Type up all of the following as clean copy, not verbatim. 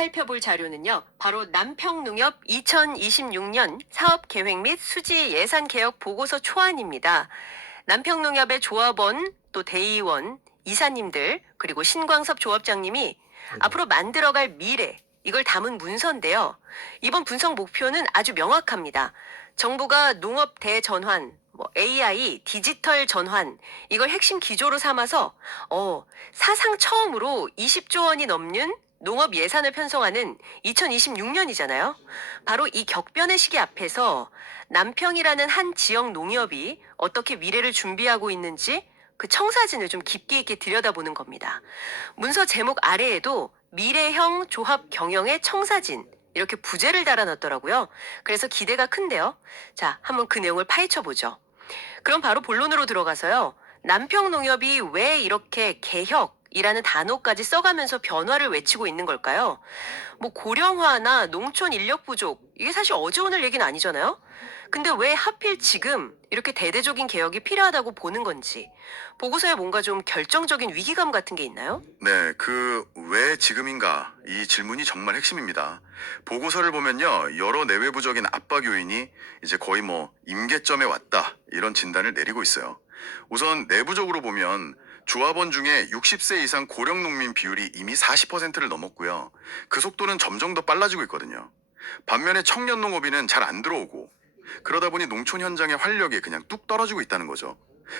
살펴볼 자료는요, 바로 남평농협 2026년 사업계획 및 수지 예산 개혁 보고서 초안입니다. 남평농협의 조합원, 또 대의원, 이사님들, 그리고 신광섭 조합장님이 앞으로 만들어갈 미래, 이걸 담은 문서인데요. 이번 분석 목표는 아주 명확합니다. 정부가 농업 대전환, AI, 디지털 전환, 이걸 핵심 기조로 삼아서 사상 처음으로 20조 원이 넘는 농업 예산을 편성하는 2026년이잖아요. 바로 이 격변의 시기 앞에서 남평이라는 한 지역 농협이 어떻게 미래를 준비하고 있는지 그 청사진을 좀 깊이 있게 들여다보는 겁니다. 문서 제목 아래에도 미래형 조합 경영의 청사진, 이렇게 부제를 달아놨더라고요. 그래서 기대가 큰데요. 자, 한번 그 내용을 파헤쳐 보죠. 그럼 바로 본론으로 들어가서요. 남평농협이 왜 이렇게 개혁이라는 단어까지 써가면서 변화를 외치고 있는 걸까요? 고령화나 농촌 인력 부족, 이게 사실 어제 오늘 얘기는 아니잖아요? 근데 왜 하필 지금 이렇게 대대적인 개혁이 필요하다고 보는 건지, 보고서에 뭔가 좀 결정적인 위기감 같은 게 있나요? 네, 왜 지금인가? 이 질문이 정말 핵심입니다. 보고서를 보면요, 여러 내외부적인 압박 요인이 이제 거의 임계점에 왔다, 이런 진단을 내리고 있어요. 우선 내부적으로 보면 조합원 중에 60세 이상 고령 농민 비율이 이미 40%를 넘었고요. 그 속도는 점점 더 빨라지고 있거든요. 반면에 청년 농업인은 잘 안 들어오고, 그러다 보니 농촌 현장의 활력이 그냥 뚝 떨어지고 있다는 거죠.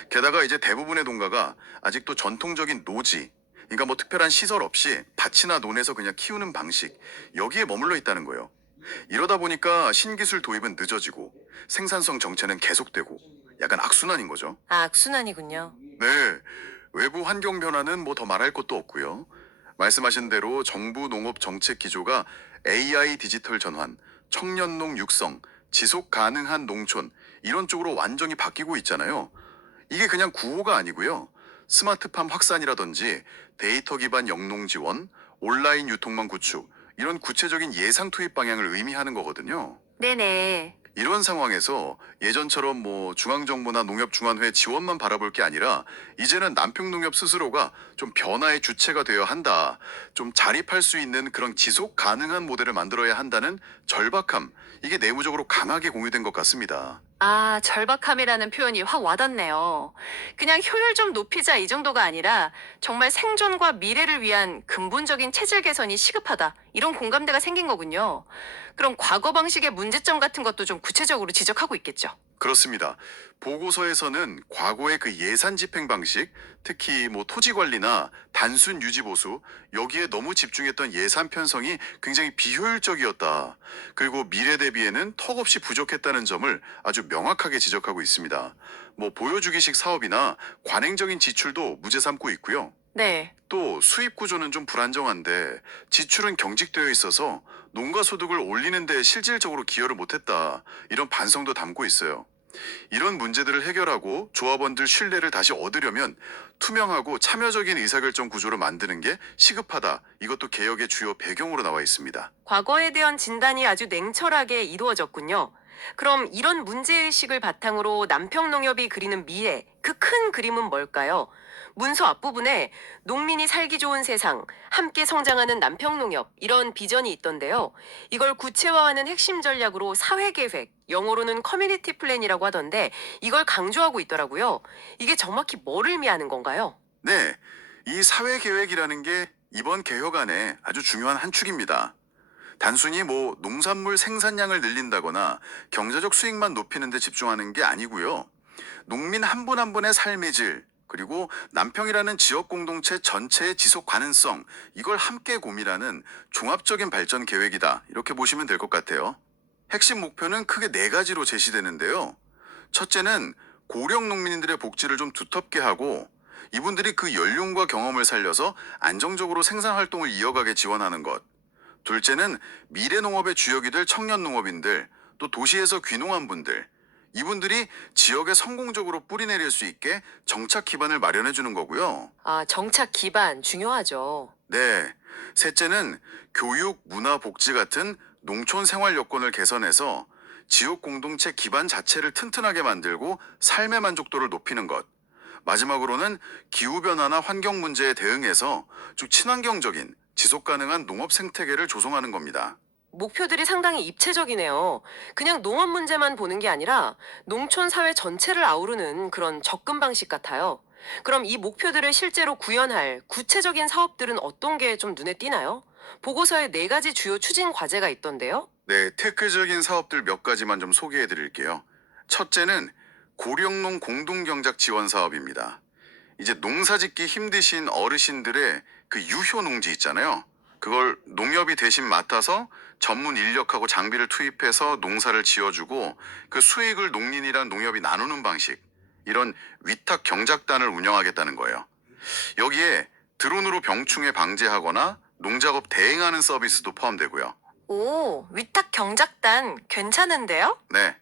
게다가 이제 대부분의 농가가 아직도 전통적인 노지, 그러니까 특별한 시설 없이 밭이나 논에서 그냥 키우는 방식, 여기에 머물러 있다는 거예요. 이러다 보니까 신기술 도입은 늦어지고 생산성 정체는 계속되고 약간 악순환인 거죠. 아, 악순환이군요. 네, 외부 환경 변화는 더 말할 것도 없고요. 말씀하신 대로 정부 농업 정책 기조가 AI 디지털 전환, 청년농 육성, 지속 가능한 농촌, 이런 쪽으로 완전히 바뀌고 있잖아요. 이게 그냥 구호가 아니고요. 스마트팜 확산이라든지 데이터 기반 영농 지원, 온라인 유통망 구축, 이런 구체적인 예상 투입 방향을 의미하는 거거든요. 네네. 이런 상황에서 예전처럼 중앙정부나 농협중앙회 지원만 바라볼 게 아니라 이제는 남평농협 스스로가 좀 변화의 주체가 되어야 한다. 좀 자립할 수 있는 그런 지속 가능한 모델을 만들어야 한다는 절박함, 이게 내부적으로 강하게 공유된 것 같습니다. 아, 절박함이라는 표현이 확 와닿네요. 그냥 효율 좀 높이자 이 정도가 아니라 정말 생존과 미래를 위한 근본적인 체질 개선이 시급하다, 이런 공감대가 생긴 거군요. 그럼 과거 방식의 문제점 같은 것도 좀 구체적으로 지적하고 있겠죠. 그렇습니다. 보고서에서는 과거의 그 예산 집행 방식, 특히 토지 관리나 단순 유지 보수, 여기에 너무 집중했던 예산 편성이 굉장히 비효율적이었다. 그리고 미래 대비에는 턱없이 부족했다는 점을 아주 명확하게 지적하고 있습니다. 보여주기식 사업이나 관행적인 지출도 무죄 삼고 있고요. 네. 또 수입 구조는 좀 불안정한데 지출은 경직되어 있어서 농가 소득을 올리는 데 실질적으로 기여를 못했다, 이런 반성도 담고 있어요. 이런 문제들을 해결하고 조합원들 신뢰를 다시 얻으려면 투명하고 참여적인 의사결정 구조를 만드는 게 시급하다, 이것도 개혁의 주요 배경으로 나와 있습니다. 과거에 대한 진단이 아주 냉철하게 이루어졌군요. 그럼 이런 문제의식을 바탕으로 남평농협이 그리는 미래, 그 큰 그림은 뭘까요? 문서 앞부분에 농민이 살기 좋은 세상, 함께 성장하는 남평농협, 이런 비전이 있던데요. 이걸 구체화하는 핵심 전략으로 사회계획, 영어로는 커뮤니티 플랜이라고 하던데, 이걸 강조하고 있더라고요. 이게 정확히 뭐를 의미하는 건가요? 네, 이 사회계획이라는 게 이번 개혁안의 아주 중요한 한 축입니다. 단순히 농산물 생산량을 늘린다거나 경제적 수익만 높이는 데 집중하는 게 아니고요. 농민 한 분 한 분의 삶의 질, 그리고 남평이라는 지역 공동체 전체의 지속 가능성, 이걸 함께 고민하는 종합적인 발전 계획이다, 이렇게 보시면 될 것 같아요. 핵심 목표는 크게 네 가지로 제시되는데요. 첫째는 고령 농민들의 복지를 좀 두텁게 하고, 이분들이 그 연륜과 경험을 살려서 안정적으로 생산 활동을 이어가게 지원하는 것. 둘째는 미래 농업의 주역이 될 청년 농업인들, 또 도시에서 귀농한 분들, 이분들이 지역에 성공적으로 뿌리내릴 수 있게 정착 기반을 마련해 주는 거고요. 아, 정착 기반 중요하죠. 네. 셋째는 교육, 문화, 복지 같은 농촌 생활 여건을 개선해서 지역 공동체 기반 자체를 튼튼하게 만들고 삶의 만족도를 높이는 것. 마지막으로는 기후변화나 환경 문제에 대응해서 좀 친환경적인 지속 가능한 농업 생태계를 조성하는 겁니다. 목표들이 상당히 입체적이네요. 그냥 농업 문제만 보는 게 아니라 농촌 사회 전체를 아우르는 그런 접근 방식 같아요. 그럼 이 목표들을 실제로 구현할 구체적인 사업들은 어떤 게 좀 눈에 띄나요? 보고서에 4가지 주요 추진 과제가 있던데요. 네, 테크적인 사업들 몇 가지만 좀 소개해 드릴게요. 첫째는 고령농 공동경작 지원 사업입니다. 이제 농사 짓기 힘드신 어르신들의 그 유효 농지 있잖아요. 그걸 농협이 대신 맡아서 전문 인력하고 장비를 투입해서 농사를 지어주고 그 수익을 농민이랑 농협이 나누는 방식. 이런 위탁 경작단을 운영하겠다는 거예요. 여기에 드론으로 병충해 방지하거나 농작업 대행하는 서비스도 포함되고요. 오, 위탁 경작단 괜찮은데요? 네.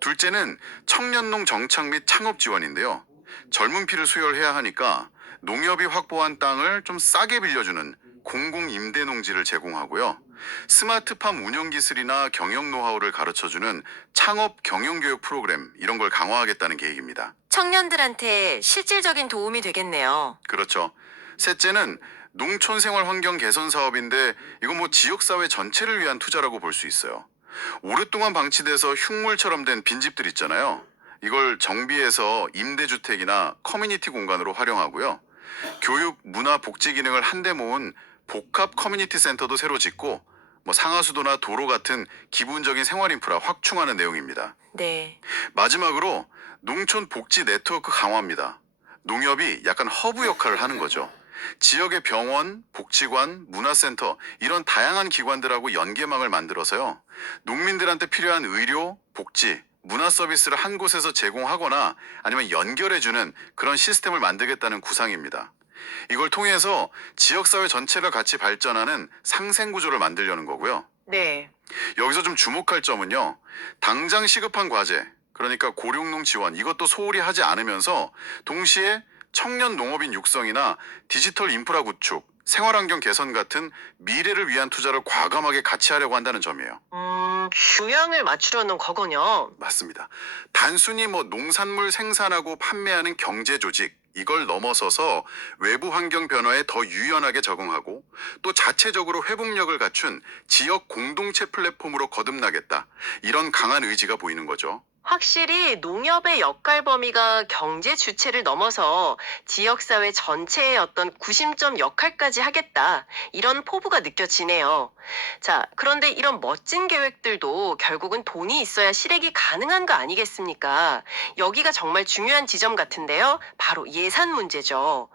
둘째는 청년농 정착 및 창업 지원인데요. 젊은 피를 수혈해야 하니까 농협이 확보한 땅을 좀 싸게 빌려주는 공공 임대 농지를 제공하고요. 스마트팜 운영 기술이나 경영 노하우를 가르쳐주는 창업 경영 교육 프로그램 이런 걸 강화하겠다는 계획입니다. 청년들한테 실질적인 도움이 되겠네요. 그렇죠. 셋째는 농촌 생활 환경 개선 사업인데 이거 뭐 지역사회 전체를 위한 투자라고 볼 수 있어요. 오랫동안 방치돼서 흉물처럼 된 빈집들 있잖아요. 이걸 정비해서 임대주택이나 커뮤니티 공간으로 활용하고요. 교육, 문화, 복지 기능을 한데 모은 복합 커뮤니티 센터도 새로 짓고 뭐 상하수도나 도로 같은 기본적인 생활 인프라 확충하는 내용입니다. 네. 마지막으로 농촌 복지 네트워크 강화입니다. 농협이 약간 허브 역할을 하는 거죠. 지역의 병원, 복지관, 문화센터 이런 다양한 기관들하고 연계망을 만들어서요. 농민들한테 필요한 의료, 복지, 문화 서비스를 한 곳에서 제공하거나 아니면 연결해주는 그런 시스템을 만들겠다는 구상입니다. 이걸 통해서 지역사회 전체가 같이 발전하는 상생구조를 만들려는 거고요. 네. 여기서 좀 주목할 점은요. 당장 시급한 과제, 그러니까 고령농 지원 이것도 소홀히 하지 않으면서 동시에 청년 농업인 육성이나 디지털 인프라 구축, 생활환경 개선 같은 미래를 위한 투자를 과감하게 같이 하려고 한다는 점이에요. 균형을 맞추려는 거군요. 맞습니다. 단순히 뭐 농산물 생산하고 판매하는 경제 조직 이걸 넘어서서 외부 환경 변화에 더 유연하게 적응하고 또 자체적으로 회복력을 갖춘 지역 공동체 플랫폼으로 거듭나겠다. 이런 강한 의지가 보이는 거죠. 확실히 농협의 역할 범위가 경제 주체를 넘어서 지역사회 전체의 어떤 구심점 역할까지 하겠다. 이런 포부가 느껴지네요. 자, 그런데 이런 멋진 계획들도 결국은 돈이 있어야 실행이 가능한 거 아니겠습니까? 여기가 정말 중요한 지점 같은데요. 바로 예산 문제죠.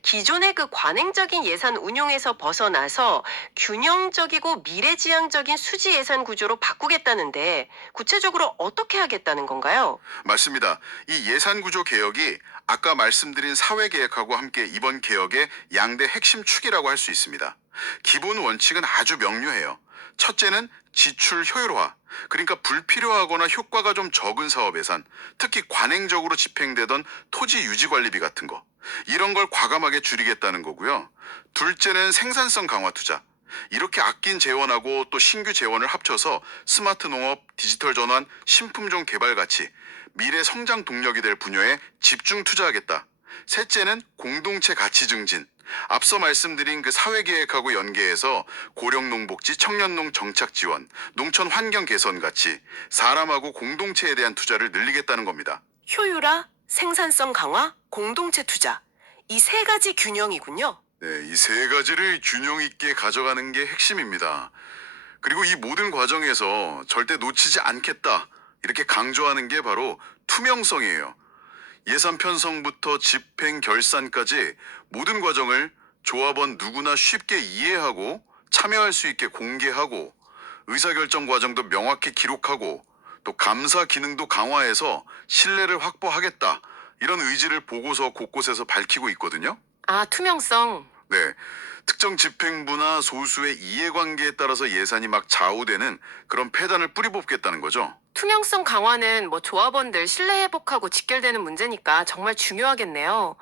기존의 그 관행적인 예산 운용에서 벗어나서 균형적이고 미래지향적인 수지 예산 구조로 바꾸겠다는데 구체적으로 어떻게 하겠다는 건가요? 맞습니다. 이 예산구조 개혁이 아까 말씀드린 사회계획하고 함께 이번 개혁의 양대 핵심 축이라고 할 수 있습니다. 기본 원칙은 아주 명료해요. 첫째는 지출 효율화. 그러니까 불필요하거나 효과가 좀 적은 사업 예산, 특히 관행적으로 집행되던 토지 유지 관리비 같은 거. 이런 걸 과감하게 줄이겠다는 거고요. 둘째는 생산성 강화 투자. 이렇게 아낀 재원하고 또 신규 재원을 합쳐서 스마트 농업, 디지털 전환, 신품종 개발 가치, 미래 성장 동력이 될 분야에 집중 투자하겠다. 셋째는 공동체 가치 증진. 앞서 말씀드린 그 사회계획하고 연계해서 고령농 복지, 청년농 정착 지원, 농촌 환경 개선 가치, 사람하고 공동체에 대한 투자를 늘리겠다는 겁니다. 효율화, 생산성 강화, 공동체 투자. 이 3가지 균형이군요. 네, 이 세 가지를 균형 있게 가져가는 게 핵심입니다. 그리고 이 모든 과정에서 절대 놓치지 않겠다. 이렇게 강조하는 게 바로 투명성이에요. 예산 편성부터 집행 결산까지 모든 과정을 조합원 누구나 쉽게 이해하고 참여할 수 있게 공개하고 의사결정 과정도 명확히 기록하고 또 감사 기능도 강화해서 신뢰를 확보하겠다. 이런 의지를 보고서 곳곳에서 밝히고 있거든요. 아, 투명성. 네. 특정 집행부나 소수의 이해관계에 따라서 예산이 막 좌우되는 그런 폐단을 뿌리뽑겠다는 거죠. 투명성 강화는 뭐 조합원들 신뢰 회복하고 직결되는 문제니까 정말 중요하겠네요.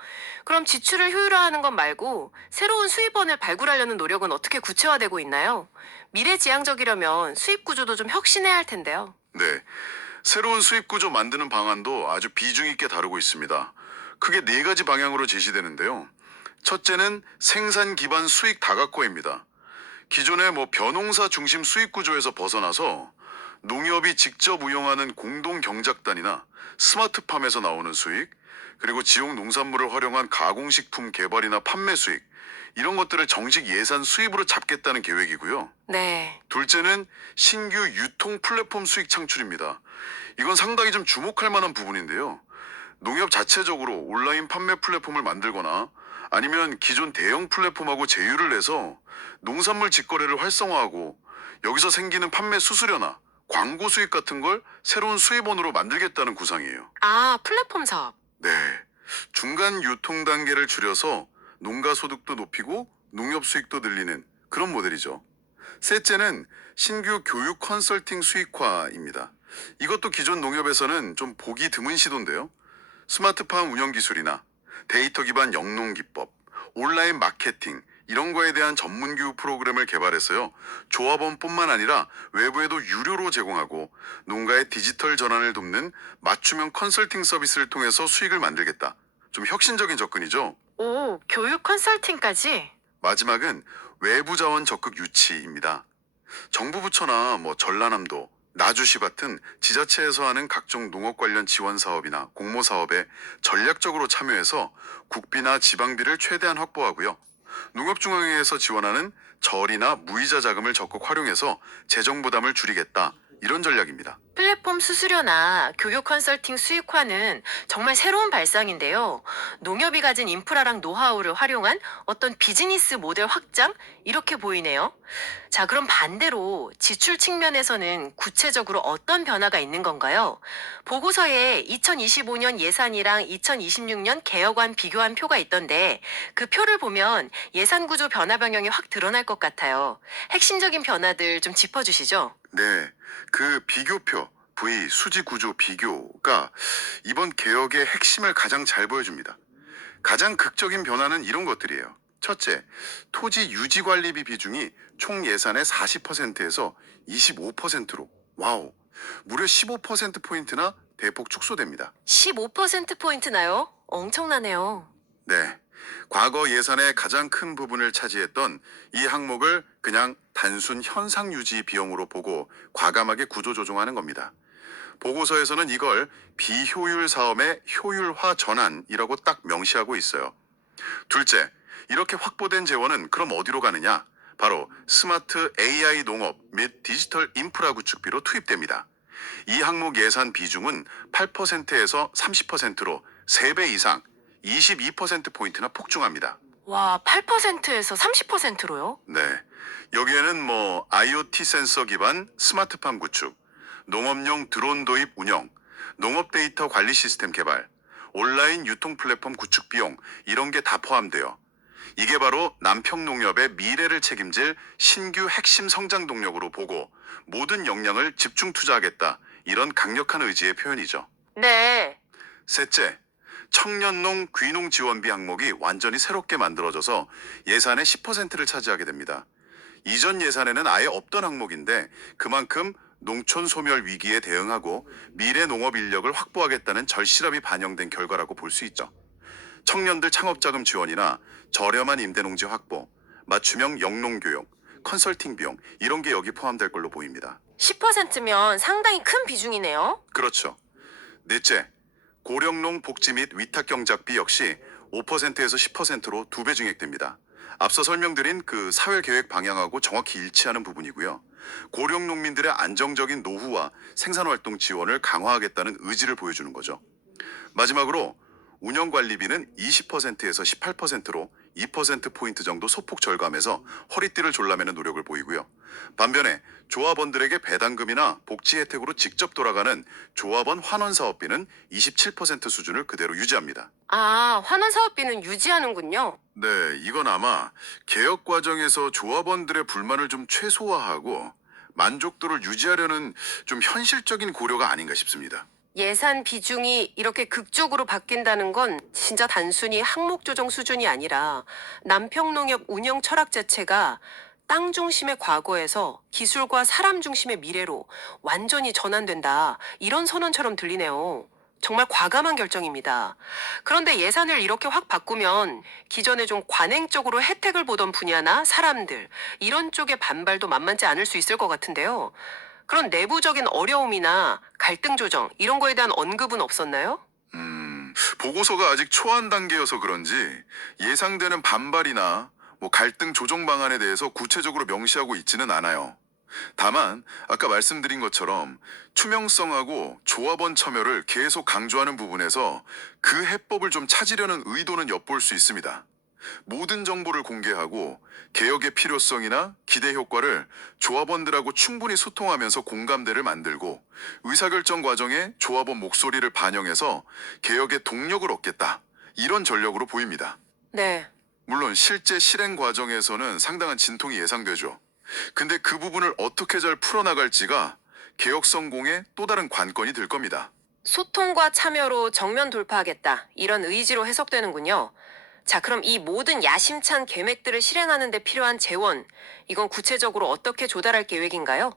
그럼 지출을 효율화하는 것 말고 새로운 수입원을 발굴하려는 노력은 어떻게 구체화되고 있나요? 미래지향적이려면 수입 구조도 좀 혁신해야 할 텐데요. 네. 새로운 수입 구조 만드는 방안도 아주 비중 있게 다루고 있습니다. 크게 4가지 방향으로 제시되는데요. 첫째는 생산 기반 수익 다각화입니다. 기존의 뭐 벼농사 중심 수익 구조에서 벗어나서 농협이 직접 운영하는 공동 경작단이나 스마트팜에서 나오는 수익, 그리고 지역 농산물을 활용한 가공식품 개발이나 판매 수익, 이런 것들을 정식 예산 수입으로 잡겠다는 계획이고요. 네. 둘째는 신규 유통 플랫폼 수익 창출입니다. 이건 상당히 좀 주목할 만한 부분인데요. 농협 자체적으로 온라인 판매 플랫폼을 만들거나 아니면 기존 대형 플랫폼하고 제휴를 해서 농산물 직거래를 활성화하고 여기서 생기는 판매 수수료나 광고 수익 같은 걸 새로운 수입원으로 만들겠다는 구상이에요. 아, 플랫폼 사업. 네. 중간 유통 단계를 줄여서 농가 소득도 높이고 농협 수익도 늘리는 그런 모델이죠. 셋째는 신규 교육 컨설팅 수익화입니다. 이것도 기존 농협에서는 좀 보기 드문 시도인데요. 스마트팜 운영 기술이나 데이터 기반 영농 기법, 온라인 마케팅 이런 거에 대한 전문 교육 프로그램을 개발해서요. 조합원뿐만 아니라 외부에도 유료로 제공하고 농가의 디지털 전환을 돕는 맞춤형 컨설팅 서비스를 통해서 수익을 만들겠다. 좀 혁신적인 접근이죠. 오, 교육 컨설팅까지? 마지막은 외부 자원 적극 유치입니다. 정부 부처나 뭐 전라남도, 나주시 같은 지자체에서 하는 각종 농업 관련 지원 사업이나 공모 사업에 전략적으로 참여해서 국비나 지방비를 최대한 확보하고요. 농협중앙회에서 지원하는 절이나 무이자 자금을 적극 활용해서 재정 부담을 줄이겠다. 이런 전략입니다. 플랫폼 수수료나 교육 컨설팅 수익화는 정말 새로운 발상인데요. 농협이 가진 인프라랑 노하우를 활용한 어떤 비즈니스 모델 확장? 이렇게 보이네요. 자, 그럼 반대로 지출 측면에서는 구체적으로 어떤 변화가 있는 건가요? 보고서에 2025년 예산이랑 2026년 개혁안 비교한 표가 있던데 그 표를 보면 예산 구조 변화 방향이 확 드러날 것 같아요. 핵심적인 변화들 좀 짚어주시죠. 네, 그 비교표, V 수지 구조 비교가 이번 개혁의 핵심을 가장 잘 보여줍니다. 가장 극적인 변화는 이런 것들이에요. 첫째, 토지 유지 관리비 비중이 총 예산의 40%에서 25%로 와우, 무려 15%포인트나 대폭 축소됩니다. 15%포인트나요? 엄청나네요. 네. 과거 예산의 가장 큰 부분을 차지했던 이 항목을 그냥 단순 현상 유지 비용으로 보고 과감하게 구조 조정하는 겁니다. 보고서에서는 이걸 비효율 사업의 효율화 전환이라고 딱 명시하고 있어요. 둘째, 이렇게 확보된 재원은 그럼 어디로 가느냐? 바로 스마트 AI 농업 및 디지털 인프라 구축비로 투입됩니다. 이 항목 예산 비중은 8%에서 30%로 3배 이상 22%포인트나 폭증합니다. 와, 8%에서 30%로요? 네. 여기에는 뭐 IoT 센서 기반 스마트팜 구축, 농업용 드론 도입 운영, 농업 데이터 관리 시스템 개발, 온라인 유통 플랫폼 구축 비용 이런 게 다 포함돼요. 이게 바로 남평농협의 미래를 책임질 신규 핵심 성장 동력으로 보고 모든 역량을 집중 투자하겠다. 이런 강력한 의지의 표현이죠. 네. 셋째, 청년농 귀농 지원비 항목이 완전히 새롭게 만들어져서 예산의 10%를 차지하게 됩니다. 이전 예산에는 아예 없던 항목인데 그만큼 농촌 소멸 위기에 대응하고 미래 농업 인력을 확보하겠다는 절실함이 반영된 결과라고 볼 수 있죠. 청년들 창업자금 지원이나 저렴한 임대농지 확보, 맞춤형 영농교육, 컨설팅 비용 이런 게 여기 포함될 걸로 보입니다. 10%면 상당히 큰 비중이네요. 그렇죠. 넷째, 고령농 복지 및 위탁 경작비 역시 5%에서 10%로 2배 증액됩니다. 앞서 설명드린 그 사회계획 방향하고 정확히 일치하는 부분이고요. 고령 농민들의 안정적인 노후와 생산활동 지원을 강화하겠다는 의지를 보여주는 거죠. 마지막으로 운영관리비는 20%에서 18%로 2%포인트 정도 소폭 절감해서 허리띠를 졸라매는 노력을 보이고요. 반면에 조합원들에게 배당금이나 복지 혜택으로 직접 돌아가는 조합원 환원 사업비는 27% 수준을 그대로 유지합니다. 아, 환원 사업비는 유지하는군요. 네, 이건 아마 개혁 과정에서 조합원들의 불만을 좀 최소화하고 만족도를 유지하려는 좀 현실적인 고려가 아닌가 싶습니다. 예산 비중이 이렇게 극적으로 바뀐다는 건 진짜 단순히 항목 조정 수준이 아니라 남평농협 운영 철학 자체가 땅 중심의 과거에서 기술과 사람 중심의 미래로 완전히 전환된다. 이런 선언처럼 들리네요. 정말 과감한 결정입니다. 그런데 예산을 이렇게 확 바꾸면 기존에 좀 관행적으로 혜택을 보던 분야나 사람들, 이런 쪽의 반발도 만만치 않을 수 있을 것 같은데요. 그런 내부적인 어려움이나 갈등 조정, 이런 거에 대한 언급은 없었나요? 보고서가 아직 초안 단계여서 그런지 예상되는 반발이나 갈등 조정 방안에 대해서 구체적으로 명시하고 있지는 않아요. 다만 아까 말씀드린 것처럼 투명성하고 조합원 참여를 계속 강조하는 부분에서 그 해법을 좀 찾으려는 의도는 엿볼 수 있습니다. 모든 정보를 공개하고 개혁의 필요성이나 기대 효과를 조합원들하고 충분히 소통하면서 공감대를 만들고 의사결정 과정에 조합원 목소리를 반영해서 개혁의 동력을 얻겠다. 이런 전력으로 보입니다. 네. 물론 실제 실행 과정에서는 상당한 진통이 예상되죠. 근데 그 부분을 어떻게 잘 풀어나갈지가 개혁 성공의 또 다른 관건이 될 겁니다. 소통과 참여로 정면 돌파하겠다. 이런 의지로 해석되는군요. 자, 그럼 이 모든 야심찬 계획들을 실행하는 데 필요한 재원, 이건 구체적으로 어떻게 조달할 계획인가요?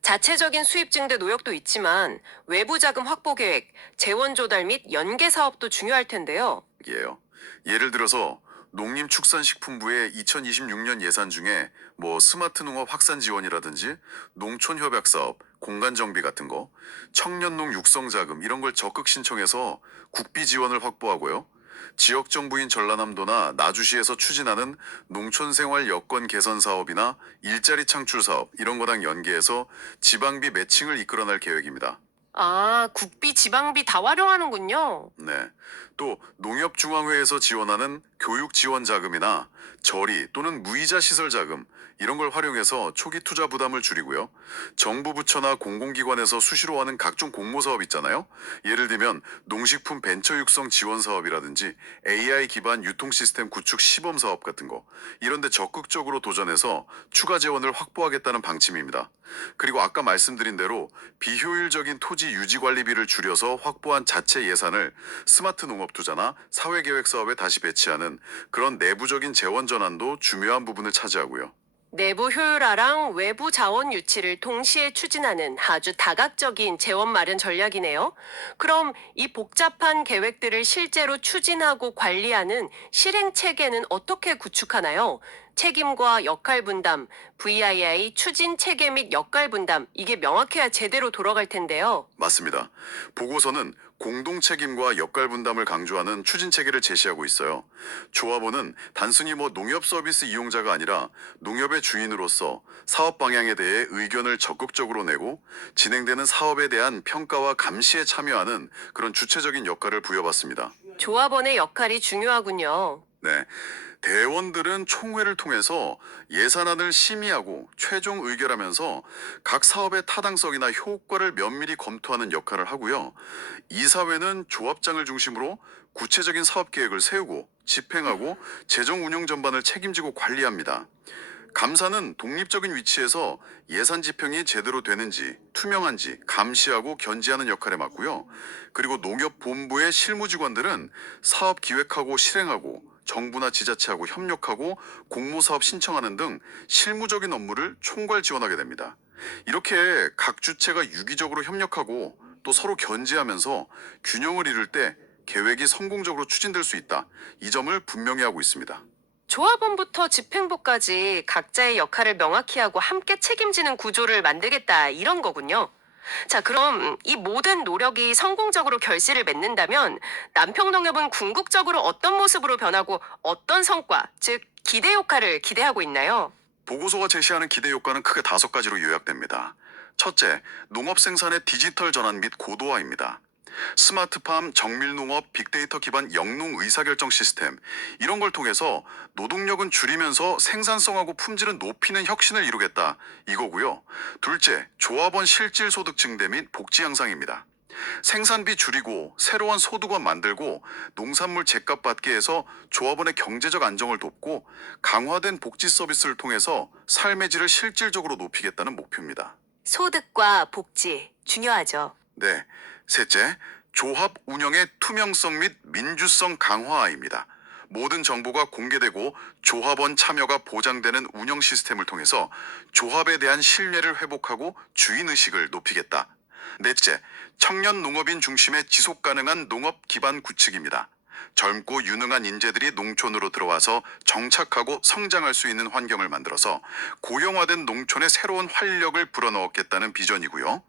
자체적인 수입 증대 노력도 있지만 외부 자금 확보 계획, 재원 조달 및 연계 사업도 중요할 텐데요. 예요. 예를 들어서 농림축산식품부의 2026년 예산 중에 스마트 농업 확산 지원이라든지 농촌 협약 사업, 공간 정비 같은 거, 청년농 육성 자금 이런 걸 적극 신청해서 국비 지원을 확보하고요. 지역 정부인 전라남도나 나주시에서 추진하는 농촌 생활 여건 개선 사업이나 일자리 창출 사업 이런 거랑 연계해서 지방비 매칭을 이끌어낼 계획입니다. 아, 국비, 지방비 다 활용하는군요. 네. 또 농협중앙회에서 지원하는 교육 지원 자금이나 저리 또는 무이자 시설 자금 이런 걸 활용해서 초기 투자 부담을 줄이고요. 정부 부처나 공공기관에서 수시로 하는 각종 공모 사업 있잖아요. 예를 들면 농식품 벤처 육성 지원 사업이라든지 AI 기반 유통 시스템 구축 시범 사업 같은 거 이런 데 적극적으로 도전해서 추가 재원을 확보하겠다는 방침입니다. 그리고 아까 말씀드린 대로 비효율적인 토지 유지 관리비를 줄여서 확보한 자체 예산을 스마트 농업 투자나 사회계획 사업에 다시 배치하는 그런 내부적인 재원 전환도 중요한 부분을 차지하고요. 내부 효율화랑 외부 자원 유치를 동시에 추진하는 아주 다각적인 재원 마련 전략이네요. 그럼 이 복잡한 계획들을 실제로 추진하고 관리하는 실행 체계는 어떻게 구축하나요? 책임과 역할 분담, VII 추진 체계 및 역할 분담, 이게 명확해야 제대로 돌아갈 텐데요. 맞습니다. 보고서는 공동 책임과 역할 분담을 강조하는 추진 체계를 제시하고 있어요. 조합원은 단순히 농협 서비스 이용자가 아니라 농협의 주인으로서 사업 방향에 대해 의견을 적극적으로 내고 진행되는 사업에 대한 평가와 감시에 참여하는 그런 주체적인 역할을 부여받습니다. 조합원의 역할이 중요하군요. 네. 대원들은 총회를 통해서 예산안을 심의하고 최종 의결하면서 각 사업의 타당성이나 효과를 면밀히 검토하는 역할을 하고요. 이사회는 조합장을 중심으로 구체적인 사업 계획을 세우고 집행하고 재정 운영 전반을 책임지고 관리합니다. 감사는 독립적인 위치에서 예산 집행이 제대로 되는지 투명한지 감시하고 견지하는 역할에 맡고요. 그리고 농협본부의 실무직원들은 사업 기획하고 실행하고 정부나 지자체하고 협력하고 공모사업 신청하는 등 실무적인 업무를 총괄 지원하게 됩니다. 이렇게 각 주체가 유기적으로 협력하고 또 서로 견제하면서 균형을 이룰 때 계획이 성공적으로 추진될 수 있다. 이 점을 분명히 하고 있습니다. 조합원부터 집행부까지 각자의 역할을 명확히 하고 함께 책임지는 구조를 만들겠다 이런 거군요. 자, 그럼 이 모든 노력이 성공적으로 결실을 맺는다면 남평농협은 궁극적으로 어떤 모습으로 변하고 어떤 성과, 즉 기대 효과를 기대하고 있나요? 보고서가 제시하는 기대 효과는 크게 5가지로 요약됩니다. 첫째, 농업 생산의 디지털 전환 및 고도화입니다. 스마트팜, 정밀농업, 빅데이터 기반 영농 의사결정 시스템 이런 걸 통해서 노동력은 줄이면서 생산성하고 품질은 높이는 혁신을 이루겠다 이거고요. 둘째, 조합원 실질 소득 증대 및 복지 향상입니다. 생산비 줄이고 새로운 소득원 만들고 농산물 제값 받게 해서 조합원의 경제적 안정을 돕고 강화된 복지 서비스를 통해서 삶의 질을 실질적으로 높이겠다는 목표입니다. 소득과 복지 중요하죠. 네. 셋째, 조합 운영의 투명성 및 민주성 강화입니다. 모든 정보가 공개되고 조합원 참여가 보장되는 운영 시스템을 통해서 조합에 대한 신뢰를 회복하고 주인의식을 높이겠다. 넷째, 청년 농업인 중심의 지속 가능한 농업 기반 구축입니다. 젊고 유능한 인재들이 농촌으로 들어와서 정착하고 성장할 수 있는 환경을 만들어서 고령화된 농촌에 새로운 활력을 불어넣겠다는 비전이고요.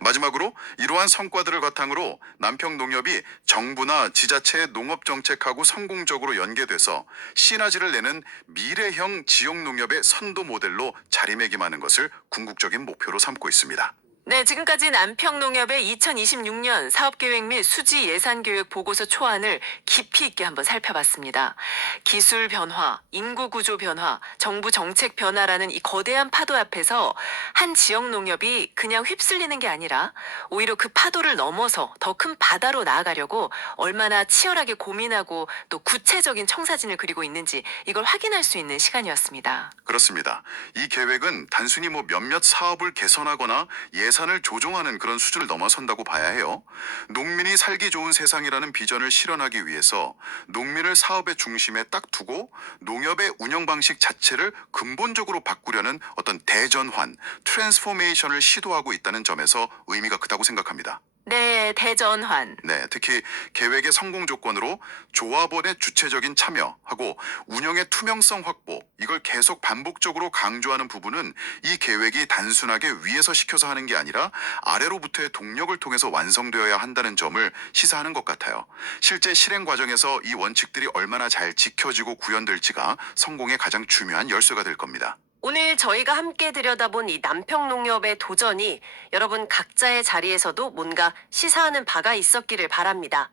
마지막으로 이러한 성과들을 바탕으로 남평농협이 정부나 지자체의 농업정책하고 성공적으로 연계돼서 시너지를 내는 미래형 지역농협의 선도 모델로 자리매김하는 것을 궁극적인 목표로 삼고 있습니다. 네, 지금까지 남평농협의 2026년 사업계획 및 수지 예산계획 보고서 초안을 깊이 있게 한번 살펴봤습니다. 기술 변화, 인구 구조 변화, 정부 정책 변화라는 이 거대한 파도 앞에서 한 지역 농협이 그냥 휩쓸리는 게 아니라 오히려 그 파도를 넘어서 더 큰 바다로 나아가려고 얼마나 치열하게 고민하고 또 구체적인 청사진을 그리고 있는지 이걸 확인할 수 있는 시간이었습니다. 그렇습니다. 이 계획은 단순히 몇몇 사업을 개선하거나 예산을 조정하는 그런 수준을 넘어선다고 봐야 해요. 농민이 살기 좋은 세상이라는 비전을 실현하기 위해서 농민을 사업의 중심에 딱 두고 농협의 운영 방식 자체를 근본적으로 바꾸려는 어떤 대전환, 트랜스포메이션을 시도하고 있다는 점에서 의미가 크다고 생각합니다. 네, 대전환. 네, 특히 계획의 성공 조건으로 조합원의 주체적인 참여하고 운영의 투명성 확보, 이걸 계속 반복적으로 강조하는 부분은 이 계획이 단순하게 위에서 시켜서 하는 게 아니라 아래로부터의 동력을 통해서 완성되어야 한다는 점을 시사하는 것 같아요. 실제 실행 과정에서 이 원칙들이 얼마나 잘 지켜지고 구현될지가 성공의 가장 중요한 열쇠가 될 겁니다. 오늘 저희가 함께 들여다본 이 남평농협의 도전이 여러분 각자의 자리에서도 뭔가 시사하는 바가 있었기를 바랍니다.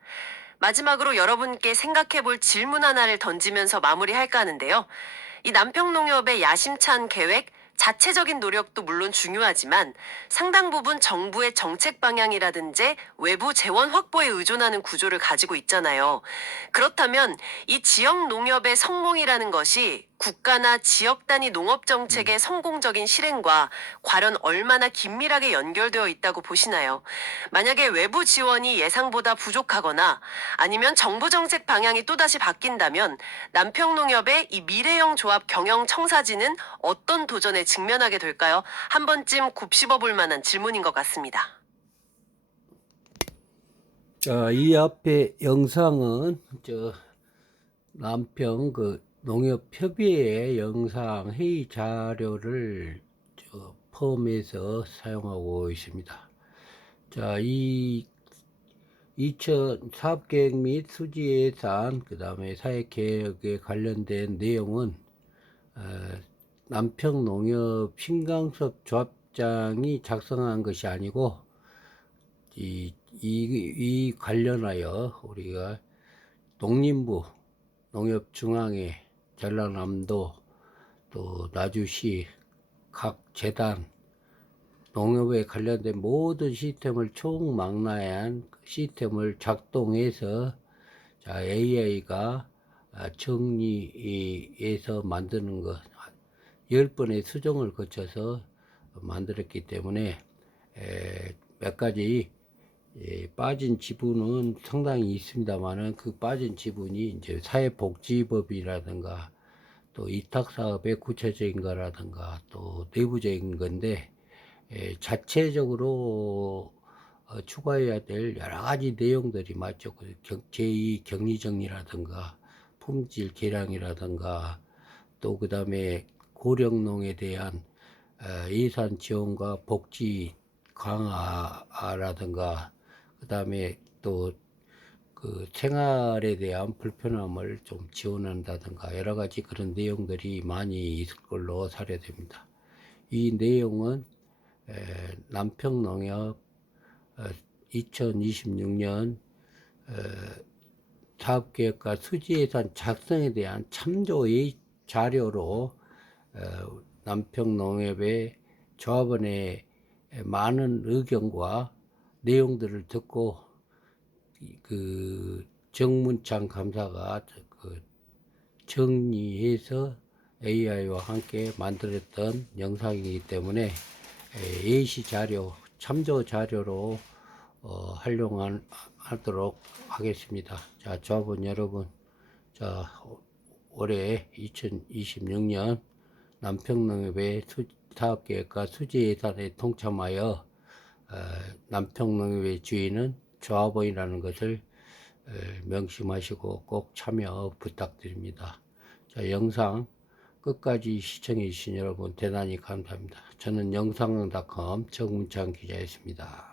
마지막으로 여러분께 생각해 볼 질문 하나를 던지면서 마무리할까 하는데요. 이 남평농협의 야심찬 계획, 자체적인 노력도 물론 중요하지만 상당 부분 정부의 정책 방향이라든지 외부 재원 확보에 의존하는 구조를 가지고 있잖아요. 그렇다면 이 지역 농협의 성공이라는 것이 국가나 지역 단위 농업 정책의 성공적인 실행과 과연 얼마나 긴밀하게 연결되어 있다고 보시나요? 만약에 외부 지원이 예상보다 부족하거나 아니면 정부 정책 방향이 또다시 바뀐다면 남평농협의 이 미래형 조합 경영 청사진은 어떤 도전에 직면하게 될까요? 한 번쯤 곱씹어 볼 만한 질문인 것 같습니다. 자, 이 앞에 영상은 남평 농협협의회 영상 회의 자료를 폼에서 사용하고 있습니다. 자, 이 2000 사업계획 및 수지예산, 그 다음에 사회개혁에 관련된 내용은 남평농협 신강섭 조합장이 작성한 것이 아니고 이 관련하여 우리가 농림부, 농협중앙회, 전라남도, 또 나주시 각 재단, 농협에 관련된 모든 시스템을 총망라한 시스템을 작동해서 AI가 정리해서 만드는 것 10번의 수정을 거쳐서 만들었기 때문에 몇 가지 빠진 지분은 상당히 있습니다만은 그 빠진 지분이 이제 사회복지법이라든가 또 이탁사업의 구체적인 거라든가 또 내부적인 건데 자체적으로 추가해야 될 여러 가지 내용들이 맞죠. 제2 격리정리라든가 품질 개량이라든가 또 그 다음에 고령농에 대한 예산 지원과 복지 강화라든가 그 다음에 또 그 생활에 대한 불편함을 좀 지원한다든가 여러 가지 그런 내용들이 많이 있을 걸로 사례됩니다. 이 내용은 남평농협 2026년 사업계획과 수지예산 작성에 대한 참조의 자료로 남평농협의 조합원의 많은 의견과 내용들을 듣고 그 정문창 감사가 정리해서 AI와 함께 만들었던 영상이기 때문에 예시 자료, 참조 자료로 활용하도록 하겠습니다. 자, 조합원 여러분, 자, 올해 2026년 남평농협의 사업계획과 수지예산에 동참하여 남평농협의 주인은 조합원이라는 것을 명심하시고 꼭 참여 부탁드립니다. 자, 영상 끝까지 시청해 주신 여러분 대단히 감사합니다. 저는 영상닷컴 정문창 기자였습니다.